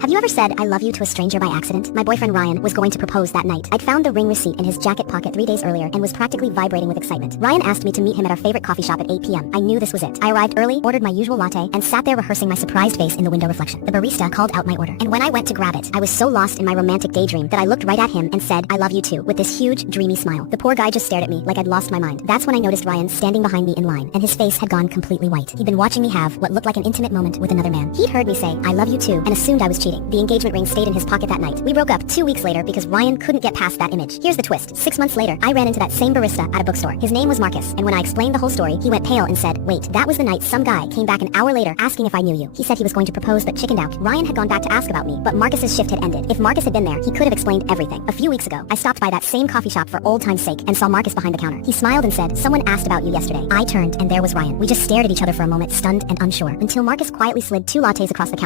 Have you ever said I love you to a stranger by accident? My boyfriend Ryan was going to propose that night. I'd found the ring receipt in his jacket pocket 3 days earlier and was practically vibrating with excitement. Ryan asked me to meet him at our favorite coffee shop at 8 p.m. I knew this was it. I arrived early, ordered my usual latte, and sat there rehearsing my surprised face in the window reflection. The barista called out my order, and when I went to grab it, I was so lost in my romantic daydream that I looked right at him and said, I love you too, with this huge, dreamy smile. The poor guy just stared at me like I'd lost my mind. That's when I noticed Ryan standing behind me in line, and his face had gone completely white. He'd been watching me have what looked like an intimate moment with another man. He'd heard me say, I love you too, and assumed I was cheating. The engagement ring stayed in his pocket that night. We broke up 2 weeks later because Ryan couldn't get past that image. Here's the twist. 6 months later, I ran into that same barista at a bookstore. His name was Marcus, and when I explained the whole story, he went pale and said, wait, that was the night some guy came back an hour later asking if I knew you. He said he was going to propose but chickened out. Ryan had gone back to ask about me, but Marcus's shift had ended. If Marcus had been there, he could have explained everything. A few weeks ago, I stopped by that same coffee shop for old time's sake and saw Marcus behind the counter. He smiled and said, someone asked about you yesterday. I turned, and there was Ryan. We just stared at each other for a moment, stunned and unsure, until Marcus quietly slid 2 lattes across the counter.